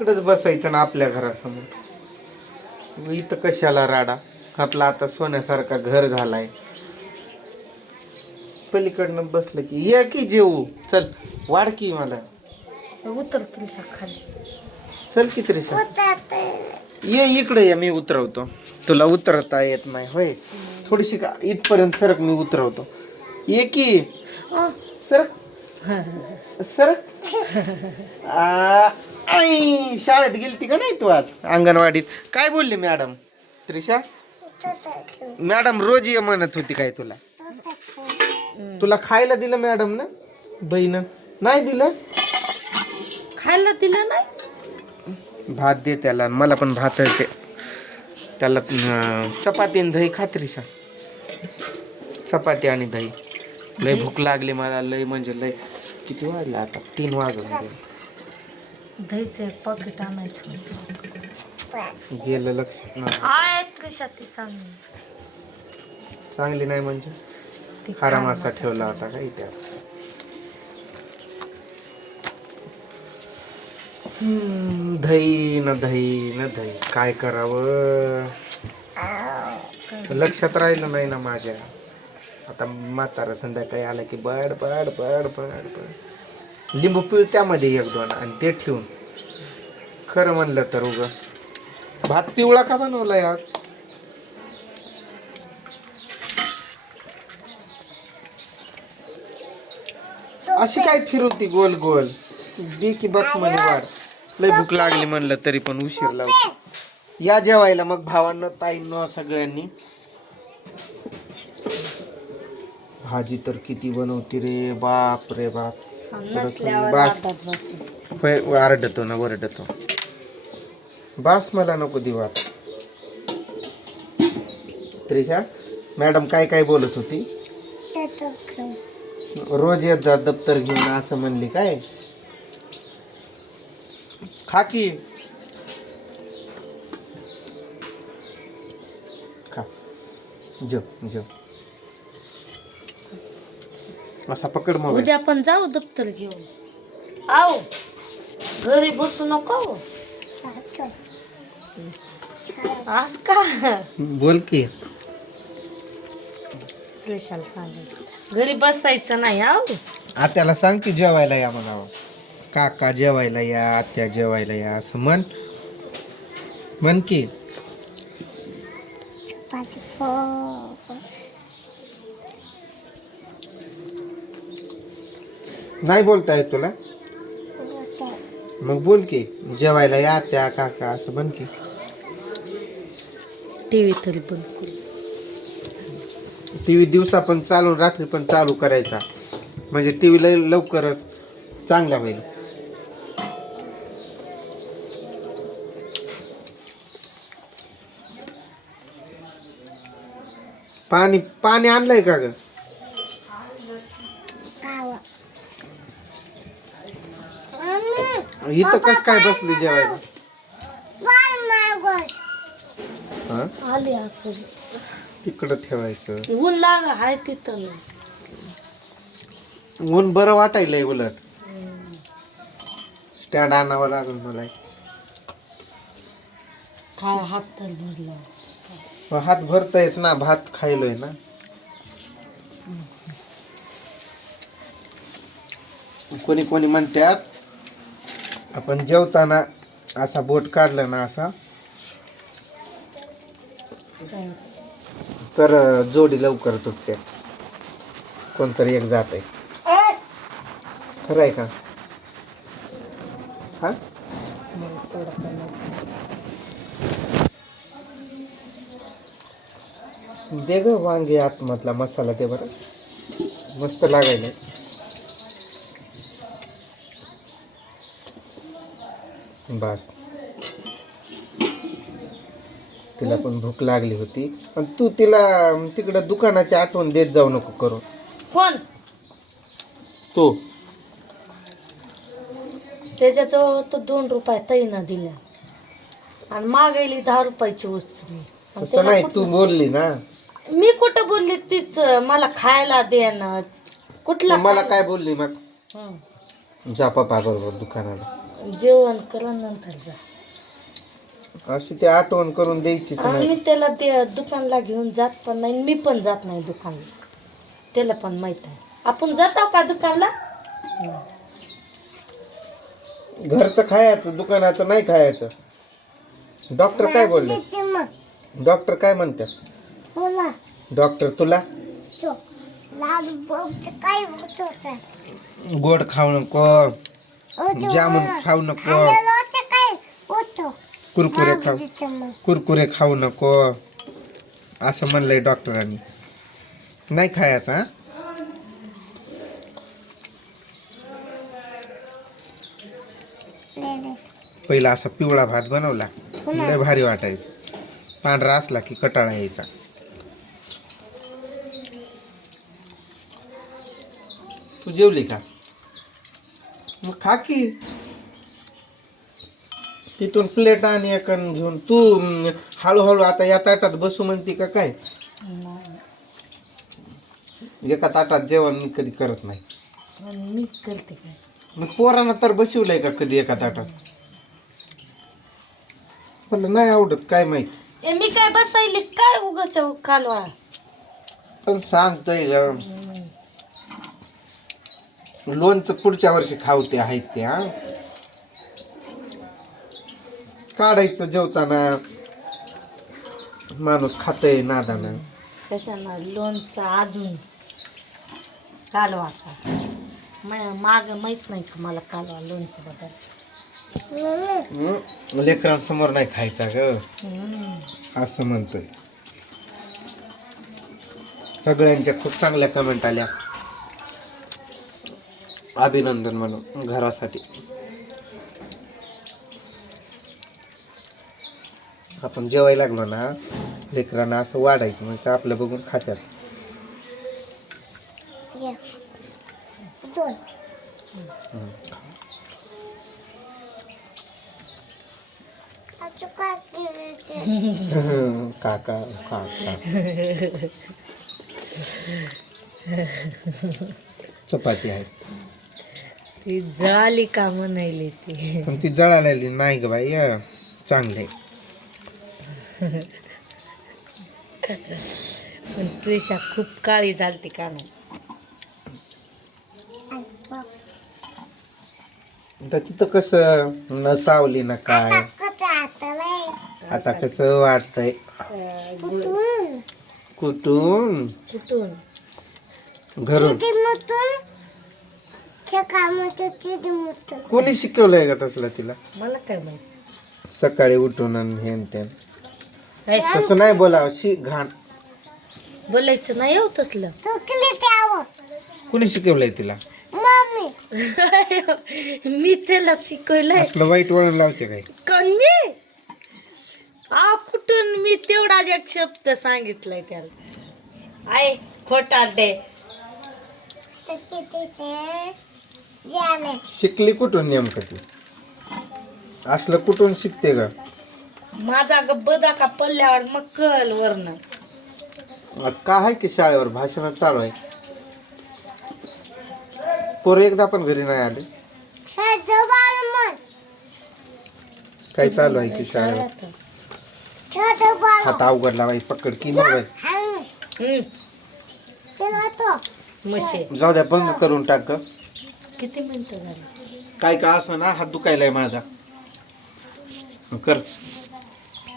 इकडंच बसायचं ना आपल्या घरासमोर. इथं कशाला राडा, आपला आता सोन्यासारखा घर झालाय. पलीकडनं बसलं की ये की जेऊ, चल वाढ की मला. उतर त्रिशा खाली. चल की त्रिशा, ये इकडे ये, मी उतरवतो. तुला उतरता येत नाही होय? थोडीशी का इथपर्यंत सरक, मी उतरवतो. ये की सरक सरक. आई शाळेत गेलती का नाही तू आज अंगणवाडीत? काय बोलली मॅडम? त्रिशा मॅडम रोज ये म्हणत होती काय तुला? तुला खायला दिलं मॅडम ना? बहीण नाही दिलं? खायला दिलं नाही? भात दे त्याला, मला पण भात दे त्याला. चपाती आणि दही खा त्रिशा, चपाती आणि दही. लय भूक लागली मला, लय म्हणजे लय. किती वाजले आता? 3 वाजून गेले. दहीचं एक पॉकेट आणायचं. गेलं लक्षात ना. आहे त्रिशा ती चांगली. चांगली नाही म्हणजे ती हरामासा ठेवला होता का इथे? दही न दही न दही, काय करावं लक्षात राहिलं नाही ना माझ्या. आता म्हातारा संध्याकाळी आला की बड बड बड बड बड. लिंबू पिळ त्यामध्ये 1-2 आणि ते ठेवून. खरं म्हणलं तर उग भात पिवळा का बनवलाय आज? अशी काय फिरवती गोल गोल? दे की बघ म्हणे वाढ. लय भूक लागली म्हणलं तरी पण उशीर लावतो. या जेवायला मग भावांनो, ताईंनो, सगळ्यांनी. भाजी तर किती बनवती रे बाप रे बाप. बास होय, आरडतो ना वरडतो. बास मला नको दिवा. त्रिशा मॅडम काय काय बोलत होती? रोज येत जा दप्तर घेऊन असं म्हणली काय? खा की, खा, जेव जेव. असा पकड मोबाईल. उद्या आपण जाऊ दप्तर घेऊन. आव घरी बसू नको. आज का बोल की. त्रिशाला सांगेल घरी बसायचं नाही. आव आत्याला सांग की जेवायला या म्हणावं. काका जेवायला या, आत्या जेवायला या असं म्हण. म्हण की. नाही बोलता येत तुला? मग बोल की जेवायला या आत्या काका असं म्हण की. टीव्ही तरी बंद करू. टीव्ही दिवसा पण चालून रात्री पण चालू करायचा, म्हणजे टीव्हीला लवकरच चांगला होईल. पाणी पाणी आणलंय का ग? इथं कस काय बसली जेवायला? हा? आले असं तिकडं ठेवायचं. ऊन लाग हाय तिथं. ऊन बरं वाटायलंय उलट. स्टँड आणावं लागेल मला. काय हात तर भरला. हात भरतायच ना, भात खायलोय ना. कोणी कोणी म्हणतात आपण जेवताना असा बोट काढला ना असा तर जोडी लवकर तुटते. कोणतरी एक जात आहे. खरं आहे का? हा दे ग वांगे आतमधला मसाला दे बरं, मस्त लागायला. बस तिला पण भूक लागली होती. पण तू तिला तिकडं दुकानाची आठवण देत जाऊ नको करू. कोण? तू. त्याच्याजवळ तर 2 रुपये तैना दिल्या आणि मागायली 10 रुपयाची वस्तू. तसं नाही, तू बोलली ना. मी कुठं बोलली? तीच मला खायला दे ना. कुठला मला काय बोलली मग? हं. जा पप्पा बरोबर दुकानाला. जेवण करा नंतर जा. अशी ते आठवण करून द्यायची आम्ही त्याला ते दुकानला घेऊन जात पण नाही, मी पण जात नाही दुकानला. त्याला पण माहित आहे. आपण जातो का दुकानला? घरचं खायचं, दुकानाचं नाही खायचं. डॉक्टर काय बोलले? डॉक्टर काय म्हणतात? डॉक्टर तुला गोड खाऊ नको, जामुन खाऊ नको, कुरकुरे खाऊ नको असं म्हणलंय डॉक्टरांनी. नाही खायचं हा. पहिला असा पिवळा भात बनवला लय भारी वाटायचं. पांढरा असला की कटाळा यायचा. तू जेवली का? मग खा की. तिथून प्लेट आणि एकन घेऊन तू हळूहळू आता या ताटात बसू म्हणते का काय? एका ताटात जेवण मी कधी करत नाही. मी करते काय? मग पोरांना तर बसवलंय का कधी एका ताटात? मला नाही आवडत, काय माहित. मी काय बसायली काय उगाच कालवा. पण सांगतोय ग, लोणचं पुढच्या वर्षी खावते आहेत ते. हा काढायचं जेवताना, माणूस खातय नादानं. कशाला लोणचं अजून कालवा का? माग माहित नाही का मला कालवा लोणचं बद्दल. लेकरांसमोर नाही खायचा ग असं म्हणतोय. सगळ्यांच्या खूप चांगल्या कमेंट आल्या, अभिनंदन म्हणून घरासाठी. आपण जेवायला लागलो ना, लेकरांना असं वाढायचं म्हणजे आपलं बघून खात्यात. काका काका चपाती आहे. ती जळाली का म्हणायली ती. पण ती जळालेली नाही ग बाई, चांगले. पण त्रिशा खूप काळी झालती का नाही? तर तिथं कसं न सावली ना काय, आता कसं वाटतंय. कुठून कुठून? घरून. कोणी शिकवलंय का तसलं तिला? मला काय माहित. सकाळी उठून आणि हे न ते हे, तसं नाही बोलावं. घाण बोलायचं नाही हो तसलं. कोणी शिकवलंय तिला? मी त्याला शिकवलंय. असलं वाईट वळण लावते काय? कोण मी? कुठून? मी तेवढाच एक शब्द सांगितलाय त्याला. आय खोटारडे. शिकली कुठून नेमकं ती? असलं कुठून शिकते का? माझा बदा का पल्ल्यावर मग कल वरण. आज का आहे की शाळेवर भाषण चालू आहे? पोरं एकदा पण घरी नाही आले. काय चालू आहे की शाळेवर? हात अवघडला बाई, पकड की मोबाईल. म्हशे जाऊ द्या, बंद करून टाक. किती मिनिटं झाली? काय का असं ना, हात दुखायलाय माझा. कर.